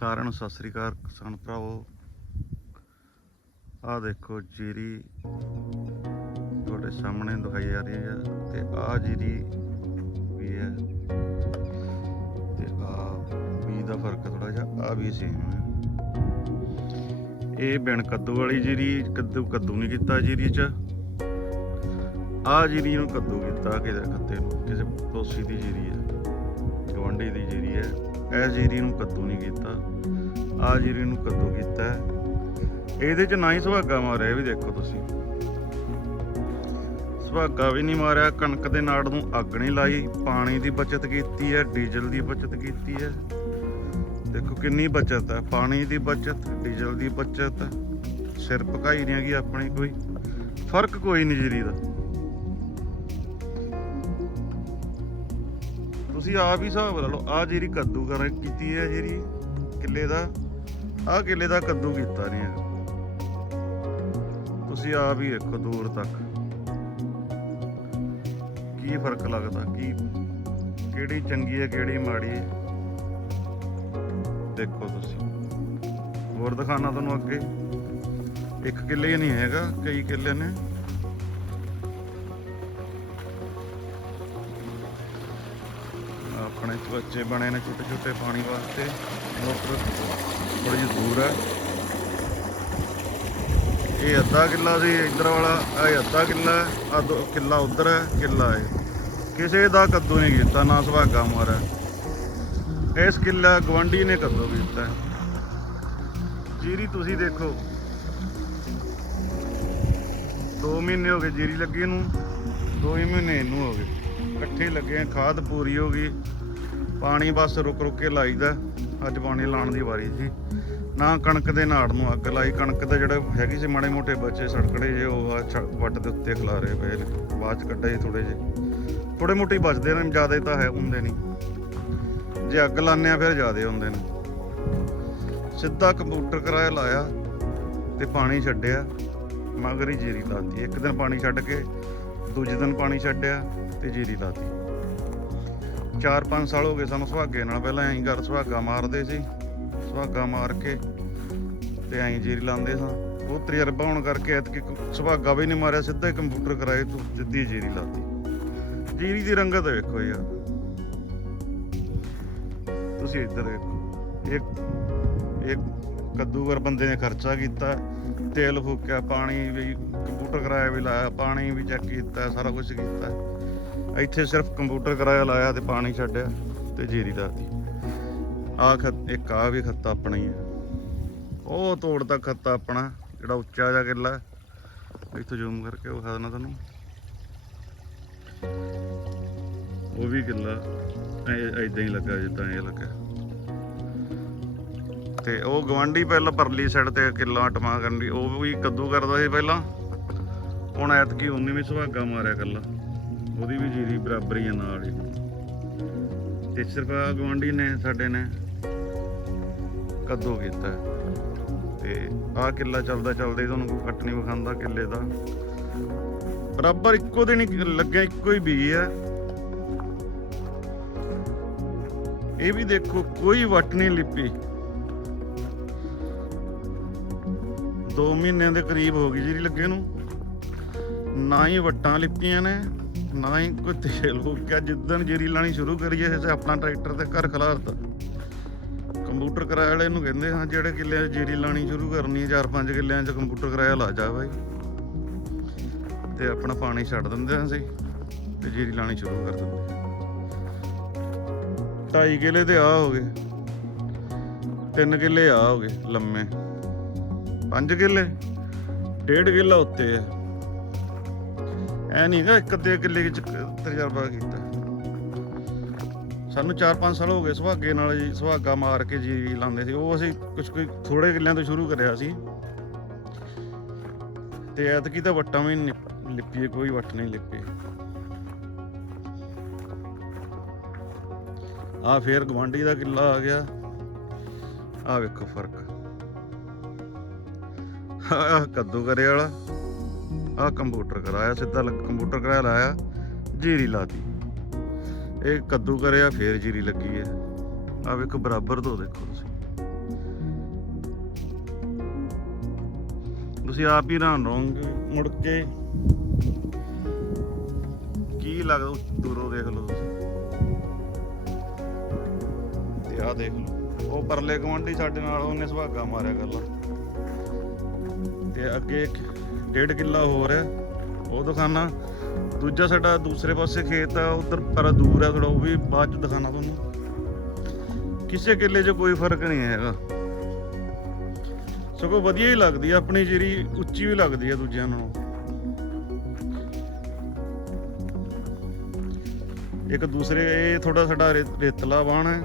ਸਾਰਿਆਂ ਨੂੰ ਸਤਿ ਸ੍ਰੀ ਅਕਾਲ ਕਿਸਾਨ ਭਰਾਵੋ। ਆਹ ਦੇਖੋ ਜੀਰੀ ਤੁਹਾਡੇ ਸਾਹਮਣੇ ਦਿਖਾਈ ਜਾ ਰਹੀ ਹੈ ਤੇ ਆਹ ਜੀਰੀ ਵੀ ਹੈ ਤੇ ਆਹ ਵੀ ਦਾ ਫ਼ਰਕ ਥੋੜਾ ਜਿਹਾ ਆ ਵੀ ਸੇਮ ਹੈ। ਇਹ ਬਿਨ ਕੱਦੂ ਵਾਲੀ ਜੀਰੀ, ਕੱਦੂ ਕੱਦੂ ਨਹੀਂ ਕੀਤਾ ਜੀਰੀ ਚ। ਆਹ ਜੀਰੀ ਨੂੰ ਕੱਦੂ ਕੀਤਾ ਕਿਸੇ ਖੱਤੇ ਨੂੰ, ਕਿਸੇ ਪੋਸੀ ਦੀ ਜੀਰੀ ਹੈ ਗਵੰਡੀ ਦੀ ਜੀਰੀ ਹੈ। ਇਹ ਜੀਰੀ ਨੂੰ ਕੱਦੂ ਨਹੀਂ ਕੀਤਾ ਆ ਜੀਰੀ ਨੂੰ ਕੱਦੂ ਕੀਤਾ ਇਹਦੇ ਚ ਨਾ ਹੀ ਸੁਹਾਗਾ ਮਾਰਿਆ, ਇਹ ਵੀ ਦੇਖੋ ਤੁਸੀਂ। ਸੁਹਾਗਾ ਵੀ ਨਹੀਂ ਮਾਰਿਆ, ਕਣਕ ਦੇ ਨਾੜ ਨੂੰ ਅੱਗ ਨਹੀਂ ਲਾਈ, ਪਾਣੀ ਦੀ ਬਚਤ ਕੀਤੀ ਹੈ, ਡੀਜ਼ਲ ਦੀ ਬਚਤ ਕੀਤੀ ਹੈ। ਦੇਖੋ ਕਿੰਨੀ ਬਚਤ ਹੈ, ਪਾਣੀ ਦੀ ਬਚਤ, ਡੀਜ਼ਲ ਦੀ ਬਚਤ, ਸਿਰ ਪਕਾਈ ਨਹੀਂ ਹੈਗੀ ਆਪਣੀ ਕੋਈ। ਫ਼ਰਕ ਕੋਈ ਨਹੀਂ ਜੀਰੀ ਦਾ। ਤੁਸੀਂ ਆਪ ਹੀ ਹਿਸਾਬ ਲਾ ਲਓ ਆ ਜਿਹੜੀ ਕੱਦੂ ਕਰ ਕੀਤੀ ਹੈ, ਜਿਹੜੀ ਕਿੱਲੇ ਦਾ ਆ ਕਿੱਲੇ ਦਾ ਕੱਦੂ ਕੀਤਾ ਨਹੀਂ ਹੈਗਾ ਤੁਸੀਂ ਆਪ ਹੀ ਦੇਖੋ ਦੂਰ ਤੱਕ। ਕੀ ਫ਼ਰਕ ਲੱਗਦਾ, ਕੀ, ਕਿਹੜੀ ਚੰਗੀ ਹੈ, ਕਿਹੜੀ ਮਾੜੀ ਹੈ। ਦੇਖੋ ਤੁਸੀਂ। ਹੋਰ ਦਿਖਾਣਾ ਤੁਹਾਨੂੰ ਅੱਗੇ। ਇੱਕ ਕਿੱਲੇ ਨਹੀਂ ਹੈਗਾ, ਕਈ ਕਿੱਲੇ ਨੇ। ਆਪਣੇ ਬੱਚੇ ਬਣੇ ਨੇ ਛੋਟੇ ਛੋਟੇ ਪਾਣੀ ਵਾਸਤੇ। ਮੋਟਰ ਥੋੜੀ ਦੂਰ ਹੈ ਇਹ ਅੱਧਾ ਕਿੱਲਾ ਸੀ, ਇੱਧਰ ਵਾਲਾ, ਇਹ ਅੱਧਾ ਕਿੱਲਾ ਹੈ ਆ ਕਿੱਲਾ ਉਧਰ ਹੈ, ਕਿੱਲਾ ਹੈ ਕਿਸੇ ਦਾ ਕੱਦੂ ਨਹੀਂ ਕੀਤਾ, ਨਾ ਸੁਭਾਗਾ ਮਾਰਾ ਇਸ ਕਿੱਲਾ ਗਵੰਡੀ ਨੇ ਕੱਦੂ ਕੀਤਾ ਜੀਰੀ ਤੁਸੀਂ ਦੇਖੋ। 2 ਮਹੀਨੇ ਹੋ ਗਏ ਜੀਰੀ ਲੱਗੀ ਨੂੰ 2 ਹੀ ਮਹੀਨੇ ਇਹਨੂੰ ਹੋ ਗਏ। ਇਕੱਠੇ ਲੱਗੇ ਖਾਦ ਪੂਰੀ ਹੋ ਗਈ। ਪਾਣੀ ਬਸ ਰੁਕ ਰੁਕ ਕੇ ਲਾਈਦਾ। ਅੱਜ ਪਾਣੀ ਲਾਉਣ ਦੀ ਵਾਰੀ ਸੀ। ਨਾ ਕਣਕ ਦੇ ਨਾੜ ਨੂੰ ਅੱਗ ਲਾਈ। ਕਣਕ ਦੇ ਜਿਹੜੇ ਹੈਗੀ ਸੀ ਮਾੜੇ ਮੋਟੇ ਬੱਚੇ ਸੜਕੜੇ ਜੇ ਉਹ ਛ- ਵੱਟ ਦੇ ਉੱਤੇ ਖਿਲਾਰੇ ਪਏ ਨੇ। ਬਾਅਦ ਚ ਕੱਢੇ ਥੋੜੇ ਜੇ ਥੋੜੇ ਮੋਟੇ ਹੀ ਬਚਦੇ ਨੇ, ਜ਼ਿਆਦਾ ਤਾਂ ਹੈ ਹੁੰਦੇ ਨਹੀਂ। ਜੇ ਅੱਗ ਲਾਉਂਦੇ ਆ ਫਿਰ ਜਿਆਦੇ ਹੁੰਦੇ ਨੇ। ਸਿੱਧਾ ਕੰਪਿਊਟਰ ਕਰਾਇਆ ਲਾਇਆ ਤੇ ਪਾਣੀ ਛੱਡਿਆ। ਮਗਰ ਹੀ ਜੀਰੀ ਲਾਤੀ। ਇੱਕ ਦਿਨ ਪਾਣੀ ਛੱਡ ਕੇ, ਦੂਜੇ ਦਿਨ ਪਾਣੀ ਛੱਡਿਆ ਤੇ ਜੀਰੀ ਲਾਤੀ। 4-5 ਸਾਲ ਹੋ ਗਏ ਸਾਨੂੰ ਸੁਹਾਗੇ ਨਾਲ, ਪਹਿਲਾਂ ਐਂ ਘਰ ਸੁਹਾਗਾ ਮਾਰਦੇ ਸੀ, ਸੁਹਾਗਾ ਮਾਰ ਕੇ ਤੇ ਐਂ ਜੀਰੀ ਲਾਉਂਦੇ ਸਾਂ। ਉਹ ਤਜਰਬਾ ਹੋਣ ਕਰਕੇ ਐਤਕੀ ਸੁਹਾਗਾ ਵੀ ਨਹੀਂ ਮਾਰਿਆ, ਸਿੱਧਾ ਹੀ ਕੰਪਿਊਟਰ ਕਰਾਏ ਤੂੰ ਸਿੱਧੀ ਜੀਰੀ ਲਾਤੀ। ਜੀਰੀ ਦੀ ਰੰਗਤ ਵੇਖੋ ਯਾਰ। ਤੁਸੀਂ ਇੱਧਰ ਵੇਖੋ। ਇੱਕ ਇੱਕ ਕੱਦੂਗਰ ਬੰਦੇ ਨੇ ਖਰਚਾ ਕੀਤਾ, ਤੇਲ ਫੂਕਿਆ, ਪਾਣੀ ਵੀ, ਕੰਪਿਊਟਰ ਕਰਾਇਆ ਵੀ ਲਾਇਆ, ਪਾਣੀ ਵੀ ਚੈੱਕ ਕੀਤਾ, ਸਾਰਾ ਕੁਝ ਕੀਤਾ। ਇੱਥੇ ਸਿਰਫ ਕੰਪਿਊਟਰ ਕਰਾਇਆ ਲਾਇਆ ਤੇ ਪਾਣੀ ਛੱਡਿਆ ਤੇ ਜੀਰੀ ਲਾਤੀ। ਆ ਖਤ, ਇੱਕ ਆ ਵੀ ਖੱਤਾ ਆਪਣਾ ਹੀ ਹੈ ਉਹ ਤੋੜ ਦਾ ਖੱਤਾ ਆਪਣਾ, ਜਿਹੜਾ ਉੱਚਾ ਜਿਹਾ ਕਿੱਲਾ ਇੱਥੋਂ ਜ਼ੂਮ ਕਰਕੇ ਵਿਖਾ ਦੇਣਾ ਤੁਹਾਨੂੰ। ਉਹ ਵੀ ਕਿੱਲਾ ਐਦਾਂ ਹੀ ਲੱਗਾ, ਜਿੱਦਾਂ ਇਹ ਲੱਗਾ। ਤੇ ਉਹ ਗਵਾਂਢੀ ਪਹਿਲਾਂ ਪਰਲੀ ਸਾਈਡ ਤੇ ਕਿੱਲਾ ਟਮਾ ਕਰਨ ਲਈ, ਉਹ ਵੀ ਕੱਦੂ ਕਰਦਾ ਸੀ ਪਹਿਲਾਂ। ਹੁਣ ਐਤਕੀ 19ਵੀਂ ਸੁਹਾਗਾ ਮਾਰਿਆ ਕੱਲਾ ਉਹਦੀ ਵੀ ਜੀਰੀ ਬਰਾਬਰੀ ਆ ਨਾਲ ਹੀ। ਤੇ ਸਿਰਫ ਗਵਾਂਢੀ ਨੇ, ਸਾਡੇ ਨੇ ਕੱਦੂ ਕੀਤਾ। ਤੇ ਆ ਕਿੱਲਾ ਚੱਲਦਾ ਚੱਲਦਾ ਤੁਹਾਨੂੰ ਕੋਈ ਕੱਟ ਨਹੀਂ ਵਿਖਾਉਂਦਾ ਕਿੱਲੇ ਦਾ। ਬਰਾਬਰ ਇੱਕੋ ਦਿਨ ਲੱਗਿਆ, ਇੱਕੋ ਹੀ ਬੀਜ ਹੈ ਇਹ ਵੀ ਦੇਖੋ, ਕੋਈ ਵੱਟ ਨਹੀਂ ਲਿਪੀ। 2 ਮਹੀਨਿਆਂ ਦੇ ਕਰੀਬ ਹੋ ਗਈ ਜਿਹੜੀ ਲੱਗੇ ਨੂੰ। ਨਾ ਹੀ ਵੱਟਾਂ ਲਿਪੀਆਂ ਨੇ। ਨਾ ਹੀ ਕੋਈ ਤੇਲ ਹੋ ਗਿਆ। ਜਿੱਦਣ ਜੀਰੀ ਲਾਣੀ ਸ਼ੁਰੂ ਕਰੀਏ ਅਸੀਂ ਆਪਣਾ ਟਰੈਕਟਰ ਤੇ ਘਰ ਖਲਾਰਤਾ। ਕੰਪਿਊਟਰ ਕਿਰਾਏ ਵਾਲੇ ਨੂੰ ਕਹਿੰਦੇ ਹਾਂ, ਜਿਹੜੇ ਕਿੱਲਿਆਂ 'ਚ ਜੀਰੀ ਲਾਣੀ ਸ਼ੁਰੂ ਕਰਨੀ ਹੈ ਚਾਰ ਪੰਜ ਕਿੱਲਿਆਂ 'ਚ ਕੰਪਿਊਟਰ ਕਿਰਾਇਆ ਲਾ ਜਾ ਬਾਈ। ਤੇ ਆਪਣਾ ਪਾਣੀ ਛੱਡ ਦਿੰਦੇ ਹਾਂ ਅਸੀਂ, ਤੇ ਜੀਰੀ ਲਾਣੀ ਸ਼ੁਰੂ ਕਰ ਦਿੰਦੇ ਢਾਈ ਕਿੱਲੇ ਤੇ ਆ ਹੋ ਗਏ। ਤਿੰਨ ਕਿੱਲੇ ਆ ਹੋ ਗਏ ਲੰਮੇ। ਪੰਜ ਕਿੱਲੇ, ਡੇਢ ਕਿੱਲਾ ਉੱਤੇ ਹੈ ਐ ਨਹੀਂ ਗਾ ਇੱਕ ਅੱਧੇ ਕਿੱਲੇ ਵਿੱਚ ਤਜਰਬਾ ਕੀਤਾ। ਸਾਨੂੰ 4-5 ਸਾਲ ਹੋ ਗਏ ਸੁਹਾਗੇ ਨਾਲ ਜੀ, ਸੁਹਾਗਾ ਮਾਰ ਕੇ ਜੀ ਲਾਉਂਦੇ ਸੀ। ਉਹ ਅਸੀਂ ਕੁਝ ਕੋਈ ਥੋੜੇ ਕਿੱਲਿਆਂ ਤੋਂ ਸ਼ੁਰੂ ਕਰਿਆ ਸੀ। ਤੇ ਐਤਕੀ ਤਾਂ ਵੱਟਾਂ ਵੀ ਲਿਪੀਏ, ਕੋਈ ਵੱਟ ਨਹੀਂ ਲਿਪੀ। ਆ ਫੇਰ ਗਵਾਂਢੀ ਦਾ ਕਿੱਲਾ ਆ ਗਿਆ। ਆ ਵੇਖੋ ਫ਼ਰਕ। ਆ ਕੱਦੂ ਕਰੇ ਵਾਲਾ। ਆ ਕੰਪਿਊਟਰ ਕਰਾਇਆ, ਸਿੱਧਾ ਕੰਪਿਊਟਰ ਕਰਾਇਆ, ਲਾਇਆ, ਜੀਰੀ ਲਾਤੀ ਇਹ ਕੱਦੂ ਕਰਿਆ, ਫੇਰ ਜੀਰੀ ਲੱਗੀ ਹੈ। ਆ ਵੇਖੋ, ਬਰਾਬਰ ਤੋਂ ਦੇਖੋ ਤੁਸੀਂ। ਤੁਸੀਂ ਆਪ ਹੀ ਹੈਰਾਨ ਰਹੋਗੇ, ਮੁੜ ਕੇ ਕੀ ਲੱਗਦਾ ਦੂਰੋਂ ਦੇਖ ਲਓ ਤੁਸੀਂ। ਤੇ ਆ ਦੇਖ ਲਓ, ਉਹ ਪਰਲੇ ਗਵਾਂਢੀ ਸਾਡੇ ਨਾਲ, ਉਹਨੇ ਸੁਹਾਗਾ ਮਾਰਿਆ ਕਰ ਗੱਲਾਂ। ਤੇ ਅੱਗੇ ਡੇਢ ਕਿੱਲਾ ਹੋਰ ਹੈ। ਉਹ ਦਿਖਾਣਾ ਦੂਜਾ ਸਾਡਾ ਦੂਸਰੇ ਪਾਸੇ ਖੇਤ ਆ, ਉਧਰ ਪਰ ਦੂਰ ਆ ਥੋੜਾ ਉਹ ਵੀ ਬਾਅਦ ਚ ਦਿਖਾਣਾ ਤੁਹਾਨੂੰ। ਕਿਸੇ ਕਿੱਲੇ 'ਚ ਕੋਈ ਫ਼ਰਕ ਨਹੀਂ ਹੈਗਾ। ਸਗੋਂ ਵਧੀਆ ਹੀ ਲੱਗਦੀ ਆ, ਆਪਣੀ ਜਿਹੜੀ ਉੱਚੀ ਵੀ ਲੱਗਦੀ ਆ ਦੂਜਿਆਂ ਨਾਲੋਂ। ਇੱਕ ਦੂਸਰੇ, ਇਹ ਥੋੜਾ ਸਾਡਾ ਰੇ- ਰੇਤਲਾ ਬਾਣ ਹੈ।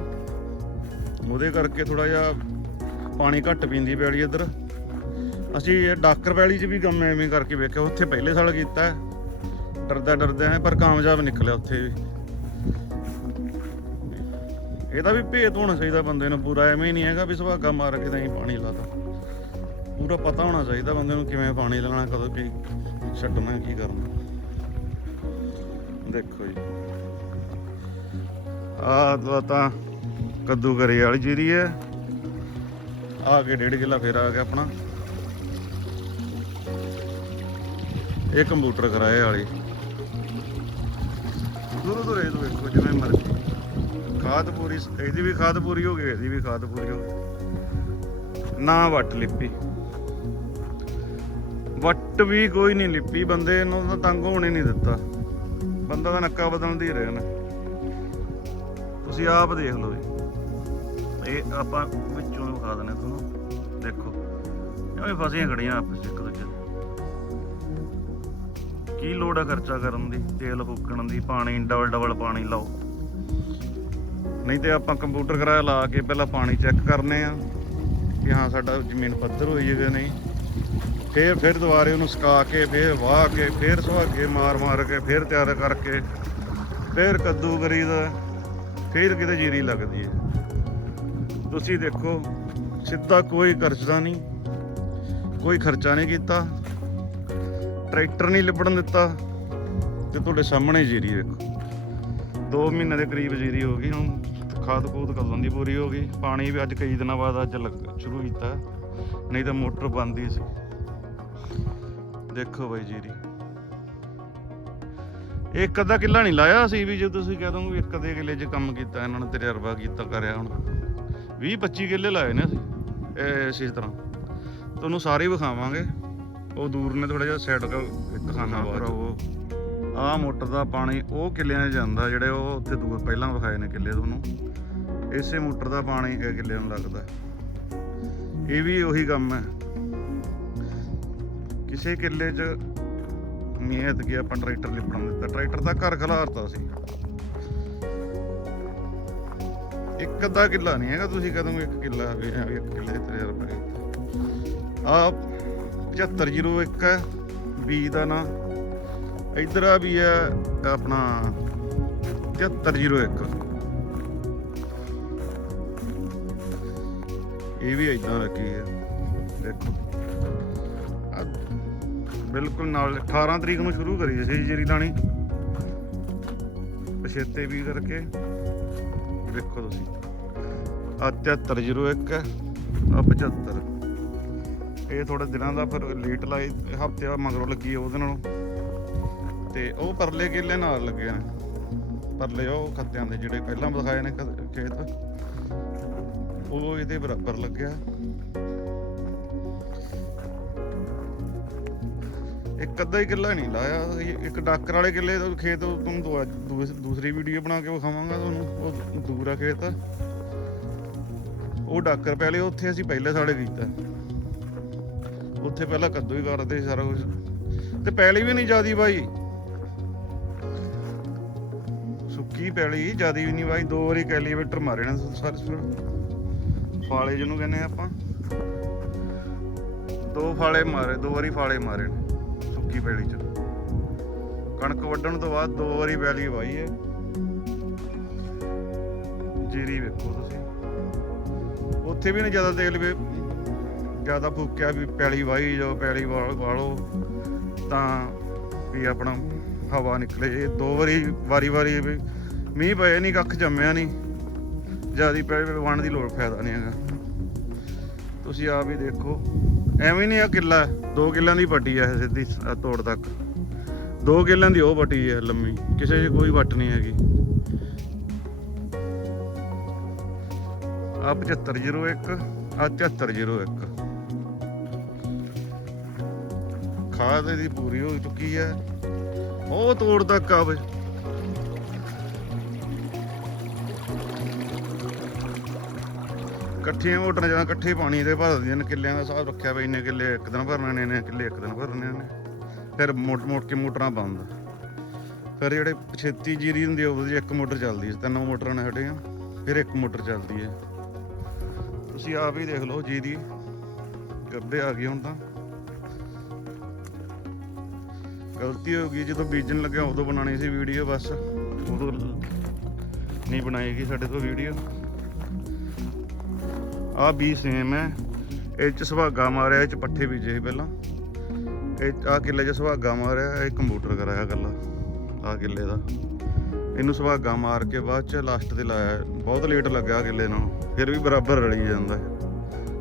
ਉਹਦੇ ਕਰਕੇ ਥੋੜਾ ਜਿਹਾ ਪਾਣੀ ਘੱਟ ਪੀਂਦੀ ਪੈਲੀ ਇੱਧਰ। ਅਸੀਂ ਡਾਕਰ ਵੈਲੀ 'ਚ ਵੀ ਕੰਮ ਐਵੇਂ ਕਰਕੇ ਵੇਖਿਆ, ਉੱਥੇ ਪਹਿਲੇ ਸਾਲ ਕੀਤਾ ਡਰਦਾ ਡਰਦਾ ਹੈ, ਪਰ ਕਾਮਯਾਬ ਨਿਕਲਿਆ ਉੱਥੇ ਵੀ। ਇਹਦਾ ਵੀ ਭੇਤ ਹੋਣਾ ਚਾਹੀਦਾ ਬੰਦੇ ਨੂੰ ਪੂਰਾ, ਐਵੇਂ ਨਹੀਂ ਹੈਗਾ ਵੀ ਸੁਹਾਗਾ ਮਾਰ ਕੇ ਤਾਂ ਹੀ ਪਾਣੀ ਲਾਦਾ ਪੂਰਾ ਪਤਾ ਹੋਣਾ ਚਾਹੀਦਾ ਬੰਦੇ ਨੂੰ ਕਿਵੇਂ ਪਾਣੀ ਲਾਣਾ ਕਦੋਂ ਕੀ ਛੱਡਣਾ, ਕੀ ਕਰਨਾ। ਦੇਖੋ ਜੀ। ਆ ਤਾਂ ਕੱਦੂ ਕਰੇ ਵਾਲੀ ਜੀਰੀ ਹੈ। ਆ ਕੇ ਡੇਢ ਕਿੱਲਾ ਫੇਰ ਆ ਗਿਆ ਆਪਣਾ। ਇਹ ਕੰਪਿਊਟਰ ਕਰਾਏ ਵਾਲੀ। ਦੂਰੋਂ ਦੂਰ ਇਹ ਵੇਖੋ, ਜਿਵੇਂ ਮਰਜ਼ੀ। ਖਾਦ ਪੂਰੀ ਇਹਦੀ ਵੀ ਖਾਦ ਪੂਰੀ ਹੋ ਗਈ, ਇਹਦੀ ਵੀ ਖਾਦ ਪੂਰੀ ਹੋ ਗਈ। ਨਾ ਵੱਟ ਲਿਪੀ। ਵੱਟ ਵੀ ਕੋਈ ਨਹੀਂ ਲਿਪੀ, ਬੰਦੇ ਨੂੰ ਤਾਂ ਤੰਗ ਹੋਣੇ ਨਹੀਂ ਦਿੱਤਾ। ਬੰਦਾ ਦਾ ਨੱਕਾ ਬਦਲਣ ਦੀ ਰਹੇ ਤੁਸੀਂ ਆਪ ਦੇਖ ਲਓ ਜੀ। ਇਹ ਆਪਾਂ ਵਿੱਚੋਂ ਵਿਖਾ ਦਿੰਦੇ ਤੁਹਾਨੂੰ। ਦੇਖੋ, ਐਵੇਂ ਫਸੀਆਂ ਖੜੀਆਂ ਆਪਸ ਵਿੱਚ ਇੱਕ ਦੂਜੇ ਕੀ ਲੋੜ ਆ ਖਰਚਾ ਕਰਨ ਦੀ? ਤੇਲ ਫੂਕਣ ਦੀ, ਪਾਣੀ, ਡਬਲ ਡਬਲ ਪਾਣੀ ਲਾਓ। ਨਹੀਂ ਤੇ ਆਪਾਂ ਕੰਪਿਊਟਰ ਕਰਾਇਆ ਲਾ ਕੇ ਪਹਿਲਾਂ ਪਾਣੀ ਚੈੱਕ ਕਰਨੇ ਆ ਕਿ ਹਾਂ ਸਾਡਾ ਜ਼ਮੀਨ ਪੱਧਰ ਹੋਈ ਹੈ ਕਿ ਨਹੀਂ। ਫੇਰ ਫਿਰ ਦੁਬਾਰੇ ਉਹਨੂੰ ਸੁਕਾ ਕੇ, ਫੇਰ ਵਾਹ ਕੇ, ਫੇਰ ਸੁਹਾਗੇ ਮਾਰ ਮਾਰ ਕੇ, ਫੇਰ ਤਿਆਰ ਕਰਕੇ, ਫੇਰ ਕੱਦੂ ਕਰੀਦਾ, ਫੇਰ ਕਿਤੇ ਜੀਰੀ ਲੱਗਦੀ ਹੈ। ਤੁਸੀਂ ਦੇਖੋ, ਸਿੱਧਾ ਕੋਈ ਖਰਚਾ ਨਹੀਂ, ਕੋਈ ਖਰਚਾ ਨਹੀਂ ਕੀਤਾ। ਟਰੈਕਟਰ ਨਹੀਂ ਲਿਬੜਨ ਦਿੱਤਾ ਤੇ ਤੁਹਾਡੇ ਸਾਹਮਣੇ ਜੀਰੀ ਦੇਖੋ। 2 ਮਹੀਨੇ ਦੇ ਕਰੀਬ ਜੀਰੀ ਹੋ ਗਈ ਹੁਣ। ਖਾਦ ਖੂਦ ਕਦੋਂ ਦੀ ਪੂਰੀ ਹੋ ਗਈ। ਪਾਣੀ ਵੀ ਅੱਜ ਕਈ ਦਿਨਾਂ ਬਾਅਦ ਅੱਜ ਲੱਗ ਸ਼ੁਰੂ ਕੀਤਾ। ਨਹੀਂ ਤਾਂ ਮੋਟਰ ਬੰਦ ਹੀ ਸੀ। ਦੇਖੋ ਬਾਈ ਜੀਰੀ। ਇੱਕ ਅੱਧਾ ਕਿੱਲਾ ਨਹੀਂ ਲਾਇਆ ਸੀ ਵੀ ਜੇ ਤੁਸੀਂ ਕਹਿ ਦੋਗੇ ਇੱਕ ਅੱਧੇ ਕਿੱਲੇ 'ਚ ਕੰਮ ਕੀਤਾ, ਇਹਨਾਂ ਨੇ ਤਜਰਬਾ ਕੀਤਾ, ਕਰਿਆ ਹੁਣ। 20 25 ਕਿੱਲੇ ਲਾਏ ਨੇ ਅਸੀਂ। ਇਸ ਤਰ੍ਹਾਂ। ਤੁਹਾਨੂੰ ਸਾਰੇ ਵਿਖਾਵਾਂਗੇ। ਉਹ ਦੂਰ ਨੇ ਥੋੜਾ ਜਿਹਾ ਸਾਈਡ ਦਿਖਾਣਾ ਬਾਅਦ ਉਹ ਆਹ ਮੋਟਰ ਦਾ ਪਾਣੀ, ਉਹ ਕਿੱਲਿਆਂ 'ਚ ਜਾਂਦਾ, ਜਿਹੜੇ ਉਹ ਉੱਥੇ ਦੂਰ ਪਹਿਲਾਂ ਵਿਖਾਏ ਨੇ ਕਿੱਲੇ ਤੁਹਾਨੂੰ। ਇਸੇ ਮੋਟਰ ਦਾ ਪਾਣੀ ਇਹ ਕਿੱਲਿਆਂ ਨੂੰ ਲੱਗਦਾ। ਇਹ ਵੀ ਉਹੀ ਕੰਮ ਹੈ। ਕਿਸੇ ਕਿੱਲੇ 'ਚ ਨਿਯਤ ਗਿਆ ਆਪਾਂ ਟਰੈਕਟਰ ਲਿਪਣ ਦਿੱਤਾ। ਟਰੈਕਟਰ ਦਾ ਘਰ ਖਲਾਰਤਾ ਸੀ। ਇੱਕ ਅੱਧਾ ਕਿੱਲਾ ਨਹੀਂ ਹੈਗਾ, ਤੁਸੀਂ ਕਦੋਂ ਇੱਕ ਕਿੱਲਾ ਵੀ ਇੱਕ ਕਿੱਲੇ ਦੇ ਰੁਪਏ। ਕੀਤਾ ਆ 7501 ਹੈ ਬੀ ਦਾ ਨਾਂ। ਇਧਰ ਆ ਵੀ ਹੈ ਆਪਣਾ 7301 ਇਹ ਵੀ ਇਦਾਂ ਰੱਖੀ ਹੈ ਦੇਖੋ। ਬਿਲਕੁਲ ਨਾਲ 18 ਤਰੀਕ ਨੂੰ ਸ਼ੁਰੂ ਕਰੀ ਸੀ ਜਰੀ ਦਾਣੀ ਪਛੇਤੇ ਵੀ ਕਰਕੇ। ਵੇਖੋ ਤੁਸੀਂ। ਆ 7301 ਆ 75 ਇਹ ਥੋੜੇ ਦਿਨਾਂ ਦਾ ਫਿਰ ਲੇਟ ਲਾਈ ਹਫ਼ਤੇ ਬਾਅਦ ਮਗਰੋਂ ਲੱਗੀ ਉਹਦੇ ਨਾਲੋਂ। ਤੇ ਉਹ ਪਰਲੇ ਕਿੱਲੇ ਨਾਲ ਲੱਗੇ ਨੇ। ਪਰਲੇ ਉਹ ਖੱਤਿਆਂ ਦੇ ਜਿਹੜੇ ਪਹਿਲਾਂ ਦਿਖਾਏ ਨੇ ਖੇਤ। ਉਹ ਇਹਦੇ ਬਰਾਬਰ ਲੱਗਿਆ। ਇੱਕ ਅੱਧਾ ਹੀ ਕਿੱਲਾ ਨਹੀਂ ਲਾਇਆ। ਇੱਕ ਡਾਕਰ ਵਾਲੇ ਕਿੱਲੇ ਦਾ ਖੇਤ ਤੁਹਾਨੂੰ ਦੂਸਰੀ ਵੀਡੀਓ ਬਣਾ ਕੇ ਵਿਖਾਵਾਂਗਾ ਤੁਹਾਨੂੰ। ਉਹ ਦੂਰ ਆ ਖੇਤ। ਉਹ ਡਾਕਰ ਪਹਿਲੇ ਉੱਥੇ ਅਸੀਂ ਪਹਿਲੇ ਸਾੜੇ ਕੀਤਾ। ਉੱਥੇ ਪਹਿਲਾਂ ਕੱਦੂ ਹੀ ਕਰਦੇ ਸੀ ਸਾਰਾ ਕੁਝ ਤੇ ਪੈਲੀ ਵੀ ਨਹੀਂ ਜਿਆਦੀ ਬਾਈ। ਸੁੱਕੀ ਪੈਲੀ ਜਿਆਦੀ ਵੀ ਨਹੀਂ ਬਾਈ, ਦੋ ਵਾਰੀ ਕੈਲੀਵੇਟਰ ਮਾਰੇ ਨੇ ਸਾਰੇ ਫਾਲੇ ਜਿਹਨੂੰ ਕਹਿੰਦੇ ਆਪਾਂ। ਦੋ ਫਾਲੇ ਮਾਰੇ, ਦੋ ਵਾਰੀ ਫਾਲੇ ਮਾਰੇ ਨੇ ਸੁੱਕੀ ਪੈਲੀ ਚ। ਕਣਕ ਵੱਢਣ ਤੋਂ ਬਾਅਦ ਦੋ ਵਾਰੀ ਪੈਲੀ ਵਾਈ ਹੈ ਜੀਰੀ ਵੇਖੋ ਤੁਸੀਂ। ਉੱਥੇ ਵੀ ਨਹੀਂ ਜ਼ਿਆਦਾ ਤੇਲ ਵੀ ਜ਼ਿਆਦਾ ਫੂਕਿਆ ਵੀ ਪੈਲੀ ਵਾਹੀ ਜੋ ਪੈਲੀ ਵਾਲ ਵਾਲੋ। ਤਾਂ ਵੀ ਆਪਣਾ ਹਵਾ ਨਿਕਲੇ। ਇਹ ਦੋ ਵਾਰੀ ਵਾਰੀ ਵਾਰੀ ਵੀ ਮੀਂਹ ਪਏ ਨਹੀਂ ਕੱਖ ਜੰਮਿਆ ਨਹੀਂ ਜਿਆਦੀ ਪੈ ਵਣ ਦੀ ਲੋੜ ਫਾਇਦਾ ਨਹੀਂ ਹੈਗਾ। ਤੁਸੀਂ ਆਪ ਹੀ ਦੇਖੋ। ਐਵੇਂ ਨਹੀਂ ਆ ਕਿੱਲਾ, ਦੋ ਕਿੱਲਾਂ ਦੀ ਪੱਟੀ ਹੈ ਸਿੱਧੀ ਆਹ ਤੋੜ ਤੱਕ। ਦੋ ਕਿੱਲਾਂ ਦੀ ਉਹ ਪੱਟੀ ਹੈ ਲੰਮੀ। ਕਿਸੇ 'ਚ ਕੋਈ ਵੱਟ ਨਹੀਂ ਹੈਗੀ। ਆ 7501 ਆ 7401 ਖਾਦ ਇਹਦੀ ਪੂਰੀ ਹੋ ਚੁੱਕੀ ਹੈ ਉਹ ਤੋੜ ਤੱਕ ਆਵੇ ਬਈ। ਇਕੱਠੀਆਂ ਮੋਟਰਾਂ ਜਦੋਂ ਇਕੱਠੇ ਪਾਣੀ ਦੇ ਭਰ ਦਿੰਦੀਆਂ ਨੇ, ਕਿੱਲਿਆਂ ਦਾ ਹਿਸਾਬ ਰੱਖਿਆ ਵੀ ਇੰਨੇ ਕਿੱਲੇ ਇੱਕ ਦਿਨ ਭਰਨੇ ਨੇ, ਇੰਨੇ ਕਿੱਲੇ ਇੱਕ ਦਿਨ ਭਰਨੇ ਨੇ। ਫਿਰ ਮੋਟ ਮੋਟ ਕੇ ਮੋਟਰਾਂ ਬੰਦ। ਫਿਰ ਜਿਹੜੇ ਛੇਤੀ ਜੀਰੀ ਹੁੰਦੀ ਆ, ਉਹਦੀ ਇੱਕ ਮੋਟਰ ਚੱਲਦੀ ਹੈ ਤਿੰਨ ਮੋਟਰਾਂ ਨੇ ਸਾਡੀਆਂ ਫਿਰ ਇੱਕ ਮੋਟਰ ਚੱਲਦੀ ਹੈ ਤੁਸੀਂ ਆਪ ਹੀ ਦੇਖ ਲਓ ਜੀਰੀ। ਗੱਬੇ ਆ ਗਈ ਹੁਣ ਤਾਂ। ਗਲਤੀ ਹੋ ਗਈ, ਜਦੋਂ ਬੀਜਣ ਲੱਗਿਆ ਉਦੋਂ ਬਣਾਣੀ ਸੀ ਵੀਡੀਓ ਬਸ। ਉਦੋਂ ਨਹੀਂ ਬਣਾਏਗੀ ਸਾਡੇ ਤੋਂ ਵੀਡੀਓ। ਆ ਵੀ ਸੇਮ ਹੈ। ਇਹ ਚ ਸੁਹਾਗਾ ਮਾਰਿਆ, ਇਹ ਚ ਪੱਠੇ ਬੀਜੇ ਸੀ ਪਹਿਲਾਂ। ਇਹ ਆ ਕਿੱਲੇ ਚ ਸੁਹਾਗਾ ਮਾਰਿਆ, ਇਹ ਕੰਪਿਊਟਰ ਕਰਾਇਆ ਗੱਲਾ ਆ ਕਿੱਲੇ ਦਾ। ਇਹਨੂੰ ਸੁਹਾਗਾ ਮਾਰ ਕੇ ਬਾਅਦ ਚ ਲਾਸਟ ਤੇ ਲਾਇਆ। ਬਹੁਤ ਲੇਟ ਲੱਗਾ ਕਿੱਲੇ ਨੂੰ। ਫਿਰ ਵੀ ਬਰਾਬਰ ਰਲੀ ਜਾਂਦਾ। ਹੈ।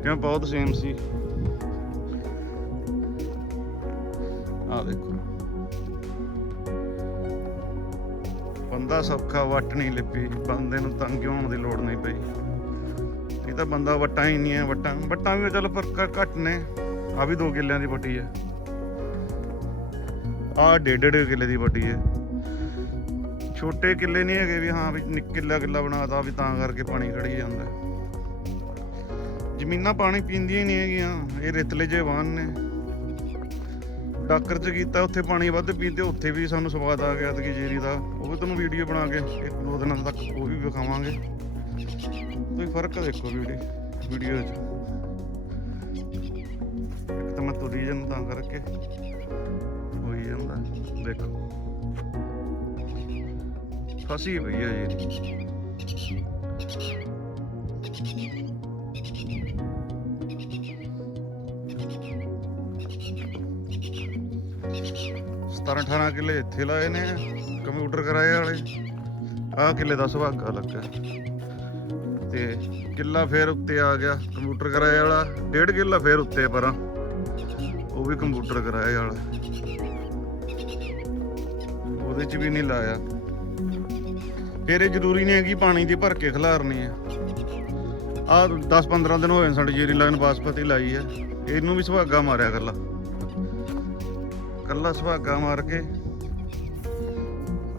ਕਿਉਂ? ਬਹੁਤ ਸੇਮ ਸੀ। ਬੰਦਾ ਸੌਖਾ ਵੱਟ ਨਹੀਂ ਲਿਪੀ, ਬੰਦੇ ਨੂੰ ਤੰਗ ਹੋਣ ਦੀ ਲੋੜ ਨਹੀਂ ਪਈ? ਇਹ ਤਾਂ ਬੰਦਾ ਵੱਟਾਂ ਹੀ ਨਹੀਂ ਹੈ, ਵੱਟਾਂ ਵੱਟਾਂ ਵੀ ਚੱਲ ਪਰ ਘੱਟ ਨੇ। ਆ ਵੀ 2 ਕਿੱਲਿਆਂ ਦੀ ਪੱਟੀ ਹੈ। ਆ ਡੇਢ ਡੇਢ ਕਿੱਲੇ ਦੀ ਪੱਟੀ ਹੈ। ਛੋਟੇ ਕਿੱਲੇ ਨਹੀਂ ਹੈਗੇ ਵੀ ਹਾਂ ਵੀ ਨਿੱਕ ਕਿੱਲਾ ਕਿੱਲਾ ਬਣਾਤਾ ਵੀ ਤਾਂ ਕਰਕੇ ਪਾਣੀ ਖੜੀ ਜਾਂਦਾ। ਜ਼ਮੀਨਾਂ ਪਾਣੀ ਪੀਂਦੀਆਂ ਹੀ ਨਹੀਂ ਹੈਗੀਆਂ, ਇਹ ਰੇਤਲੇ ਜਿਹੇ ਵਾਹਨ ਨੇ। ਡਾਕਰ ਚ ਕੀਤਾ, ਉੱਥੇ ਪਾਣੀ ਵੱਧ ਪੀਂਦੇ, ਉੱਥੇ ਵੀ ਸਾਨੂੰ ਸਵਾਦ ਆ ਗਿਆ ਤੇ ਜੀਰੀ ਦਾ। ਉਹ ਵੀ ਤੁਹਾਨੂੰ ਵੀਡੀਓ ਬਣਾ ਕੇ ਇੱਕ ਦੋ ਦਿਨਾਂ ਤੱਕ ਉਹ ਵੀ ਵਿਖਾਵਾਂਗੇ। ਤੁਸੀਂ ਫ਼ਰਕ ਦੇਖੋ ਵੀਡੀਓ ਵੀਡੀਓ 'ਚ। ਇੱਕ ਤਾਂ ਮੈਂ ਤੁਰੀ ਜਾਂਦਾ ਤਾਂ ਕਰਕੇ, ਹੋਈ ਜਾਂਦਾ, ਦੇਖੋ। ਫਸੀ ਪਈ ਹੈ ਜੀ। ਸਤਾਰਾਂ 18 ਕਿੱਲੇ ਇੱਥੇ ਲਾਏ ਨੇ, ਕੰਪਿਊਟਰ ਕਰਾਏ ਵਾਲੇ। ਆਹ ਕਿੱਲੇ ਦਾ ਸੁਹਾਗਾ ਲੱਗਾ ਤੇ ਕਿੱਲਾ ਫੇਰ ਉੱਤੇ ਆ ਗਿਆ ਕੰਪਿਊਟਰ ਕਰਾਏ ਵਾਲਾ। ਡੇਢ ਕਿੱਲਾ ਫੇਰ ਉੱਤੇ ਪਰਾਂ। ਉਹ ਵੀ ਕੰਪਿਊਟਰ ਕਰਾਏ ਵਾਲਾ। ਉਹਦੇ ਚ ਵੀ ਨਹੀਂ ਲਾਇਆ। ਫਿਰ ਇਹ ਜ਼ਰੂਰੀ ਨਹੀਂ ਹੈਗੀ ਪਾਣੀ ਦੀ ਭਰ ਕੇ ਖਿਲਾਰਨੀ ਹੈ। ਆ 10 15 ਦਿਨ ਹੋਏ ਸਾਡੇ ਜੀਰੀ ਲਾਈਨ ਬਾਸਪਤੀ ਲਾਈ ਹੈ। ਇਹਨੂੰ ਵੀ ਸੁਹਾਗਾ ਮਾਰਿਆ ਕੱਲਾ ਕੱਲਾ ਸੁਹਾਗਾ ਮਾਰ ਕੇ।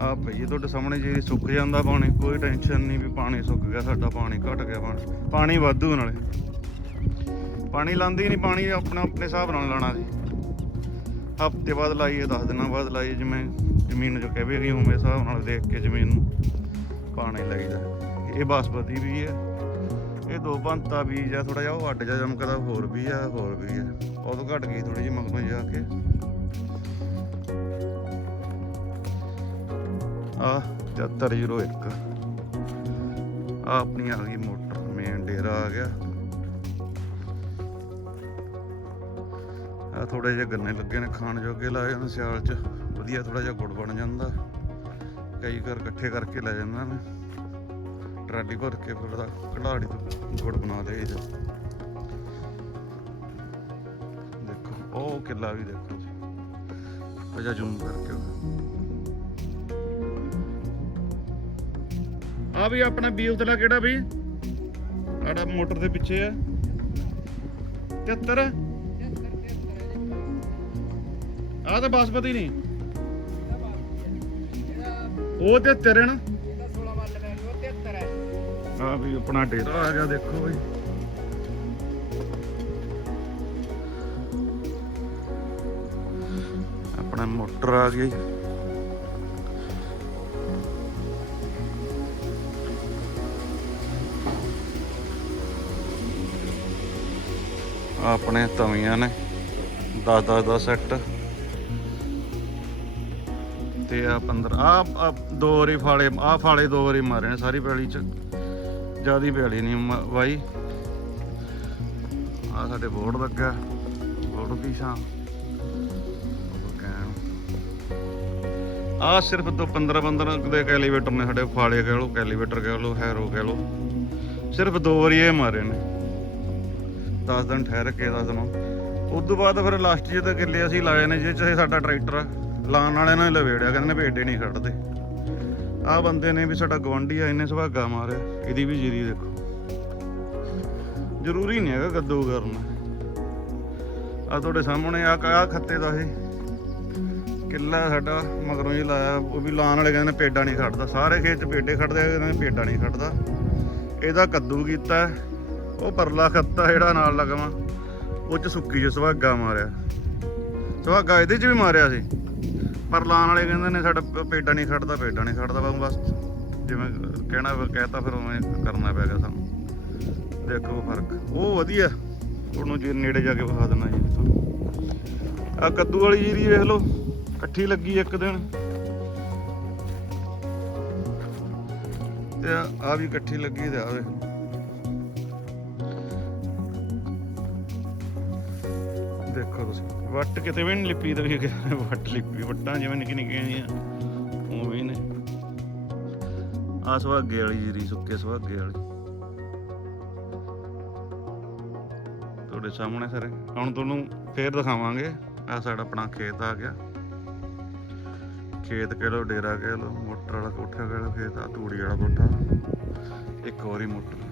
ਆ ਭਈ, ਇਹ ਤੁਹਾਡੇ ਸਾਹਮਣੇ ਜੇ ਸੁੱਕ ਜਾਂਦਾ ਪਾਣੀ, ਕੋਈ ਟੈਨਸ਼ਨ ਨਹੀਂ ਵੀ ਪਾਣੀ ਸੁੱਕ ਗਿਆ, ਸਾਡਾ ਪਾਣੀ ਘਟ ਗਿਆ ਪਾਣੀ। ਪਾਣੀ ਵਾਧੂ ਨਾਲੇ। ਪਾਣੀ ਲਾਂਦੀ ਨਹੀਂ, ਪਾਣੀ ਆਪਣਾ ਆਪਣੇ ਹਿਸਾਬ ਨਾਲ ਲਾਣਾ ਸੀ ਹਫ਼ਤੇ ਬਾਅਦ ਲਾਈਏ 10 ਦਿਨਾਂ ਬਾਅਦ ਲਾਈਏ, ਜਿਵੇਂ ਜ਼ਮੀਨ ਜੋ ਕਹਵੇ ਗਈ ਉਵੇਂ ਹਿਸਾਬ ਨਾਲ ਦੇਖ ਕੇ ਜ਼ਮੀਨ ਨੂੰ ਪਾਣੀ ਲਾਈਦਾ। ਇਹ ਬਾਸਪਤੀ ਵੀ ਹੈ। ਇਹ ਦੋ ਪੰਤਾ ਬੀਜ ਆ ਥੋੜਾ ਜਿਹਾ ਉਹ ਅੱਡ ਜਾ ਜਮਕਦਾ, ਹੋਰ ਵੀ ਆ, ਹੋਰ ਵੀ ਆ। ਬਹੁਤ ਘਟ ਗਈ ਥੋੜੀ ਜਿਹੀ ਮਗਰੋਂ ਜਾ ਕੇ। ਆ 7301 ਆ ਆਪਣੀ ਆ ਗਈ ਮੋਟਰ ਮੇਨ ਡੇਰਾ ਆ ਗਿਆ। ਆ ਥੋੜੇ ਜਿਹੇ ਗੰਨੇ ਲੱਗੇ ਨੇ, ਖਾਣ ਜੋਗੇ ਲਾਏ ਨੇ ਸਿਆਲ ਚ। ਵਧੀਆ ਥੋੜਾ ਜਿਹਾ ਗੁੜ ਬਣ ਜਾਂਦਾ। ਕਈ ਘਰ ਇਕੱਠੇ ਕਰਕੇ ਲੈ ਜਾਂਦਾ ਨੇ। ਟਰਾਲੀ ਭਰ ਕੇ ਫਿਰ ਉਹਦਾ ਕਢਾੜੀ ਤੋਂ ਗੁੜ ਬਣਾ ਲਈਦਾ ਦੇਖੋ, ਉਹ ਕਿੱਲਾ ਵੀ ਦੇਖੋ ਜੀ। ਅਜਾ ਜ਼ੂਮ ਕਰਕੇ। ਆ ਵੀ ਆਪਣਾ ਬੀ ਉਤਲਾ ਕਿਹੜਾ ਵੀ? ਆੜਾ ਮੋਟਰ ਦੇ ਪਿੱਛੇ ਆ। 73 ਆ ਤਾਂ ਬਾਸਪਤੀ ਨਹੀਂ। ਉਹ ਤੇ ਤੇਰੇ ਨਾ। ਆ ਵੀ ਆਪਣਾ ਡੇਰਾ। ਆ ਗਿਆ, ਦੇਖੋ ਬਈ। ਆਪਣਾ ਮੋਟਰ ਆ ਗਈ ਆਪਣੇ ਤਵੀਆਂ ਨੇ। 10 10 10 ਸੈੱਟ। ਤੇ ਆ 15 ਆ ਦੋ ਵਾਰੀ ਫਾਲੇ ਆ ਫਾਲੇ ਦੋ ਵਾਰੀ ਮਾਰੇ ਨੇ ਸਾਰੀ ਪੈਲੀ ਚ। ਜਿਆਦੀ ਪੈਲੀ ਨਹੀਂ ਵਾਈ। ਆ ਸਾਡੇ ਬੋਰਡ ਲੱਗਾ। ਬੋਰਡ ਦੀ ਛਾਂ ਆ ਸਿਰਫ ਦੋ 15 15 ਦੇ ਕੈਲੀਵੇਟਰ ਨੇ ਸਾਡੇ ਫਾਲੇ ਕਹਿ ਲੋ ਕੈਲੀਵੇਟਰ ਕਹਿ ਲੋ ਹੈਰੋ ਕਹਿ ਲੋ ਸਿਰਫ ਦੋ ਵਾਰੀ ਇਹ ਮਾਰੇ ਨੇ। 10 ਦਿਨ ਠਹਿਰ ਕੇ 10 ਦਿਨ। ਉਸ ਤੋਂ ਬਾਅਦ ਫਿਰ ਲਾਸਟ 'ਚ ਤਾਂ ਕਿੱਲੇ ਅਸੀਂ ਲਾਏ ਨੇ ਜੇ ਚਾਹੇ ਸਾਡਾ ਟਰੈਕਟਰ ਆ, ਲਾਉਣ ਵਾਲਿਆਂ ਨੇ ਲਵੇੜਿਆ ਕਹਿੰਦੇ ਨੇ ਭੇਡੇ ਨਹੀਂ ਖੜਦੇ ਆਹ ਬੰਦੇ ਨੇ ਵੀ ਸਾਡਾ ਗਵਾਂਢੀ ਆ ਇਹਨੇ ਸੁਭਾਗਾ ਮਾਰਿਆ। ਇਹਦੀ ਵੀ ਜੀਰੀ ਦੇਖੋ। ਜ਼ਰੂਰੀ ਨਹੀਂ ਹੈਗਾ ਕੱਦੂ ਕਰਨਾ। ਆ ਤੁਹਾਡੇ ਸਾਹਮਣੇ ਆ ਆ ਖੱਤੇ ਦਾ ਇਹ। ਕਿੱਲਾ ਸਾਡਾ ਮਗਰੋਂ ਹੀ ਲਾਇਆ ਉਹ ਵੀ ਲਾਉਣ ਵਾਲੇ ਕਹਿੰਦੇ ਨੇ ਪੇਡਾ ਨਹੀਂ ਖੜਦਾ ਸਾਰੇ ਖੇਤ 'ਚ ਪੇਡੇ ਖੜਦੇ ਆ ਕਹਿੰਦੇ ਨੇ ਪੇਡਾ ਨਹੀਂ ਖੜਦਾ ਇਹਦਾ ਕੱਦੂ ਕੀਤਾ। ਉਹ ਪਰਲਾ ਖੱਤਾ ਜਿਹੜਾ ਨਾਲ ਲਗਵਾ, ਉਹ 'ਚ ਸੁੱਕੀ ਜੋ ਸੁਹਾਗਾ ਮਾਰਿਆ। ਸੁਹਾਗਾ ਇਹਦੇ 'ਚ ਵੀ ਮਾਰਿਆ ਸੀ। ਪਰ ਲਾਉਣ ਵਾਲੇ ਕਹਿੰਦੇ ਨੇ ਸਾਡਾ ਪ- ਪੇਡਾ ਨਹੀਂ ਖੜਦਾ, ਪੇਡਾ ਨਹੀਂ ਖੜਦਾ, ਬਸ ਬਸ ਜਿਵੇਂ ਕਹਿਣਾ ਕਹਿਤਾ ਫਿਰ ਉਵੇਂ ਕਰਨਾ ਪੈ ਗਿਆ ਸਾਨੂੰ। ਦੇਖੋ ਫ਼ਰਕ। ਉਹ ਵਧੀਆ। ਉਹਨੂੰ ਜੇ ਨੇੜੇ ਜਾ ਕੇ ਵਿਖਾ ਦੇਣਾ ਜੀ ਆ ਕੱਦੂ ਵਾਲੀ ਜੀਰੀ ਵੇਖ ਲਓ। ਇਕੱਠੀ ਲੱਗੀ ਇੱਕ ਦਿਨ। ਤੇ ਆ ਵੀ ਇਕੱਠੀ ਲੱਗੀ ਤੇ ਆ ਵੇਖ। ਵੱਟ ਕਿਤੇ ਵੀ ਨਹੀਂ ਲਿਪੀ ਤੇ ਵੀ ਵੱਟ ਲਿਪੀ, ਵੱਟਾਂ ਜਿਵੇਂ ਨਿੱਕੀ ਨਿੱਕੀਆਂ ਜੀਆਂ ਉਵੇਂ ਨੇ। ਆ ਸੁਹਾਗੇ ਵਾਲੀ ਜੀਰੀ, ਸੁੱਕੇ ਸੁਹਾਗੇ ਵਾਲੀ। ਤੁਹਾਡੇ ਸਾਹਮਣੇ ਸਾਰੇ। ਹੁਣ ਤੁਹਾਨੂੰ ਫੇਰ ਦਿਖਾਵਾਂਗੇ। ਆ ਸਾਡਾ ਆਪਣਾ ਖੇਤ ਆ ਗਿਆ। ਖੇਤ ਕਿਹੜਾ ਡੇਰਾ ਕਹਿ ਲਓ, ਮੋਟਰ ਵਾਲਾ ਕੋਠਾ ਕਹਿ ਲਓ, ਖੇਤ ਆ, ਤੂੜੀ ਵਾਲਾ ਕੋਠਾ। ਇੱਕ ਹੋਰ ਹੀ ਮੋਟਰ।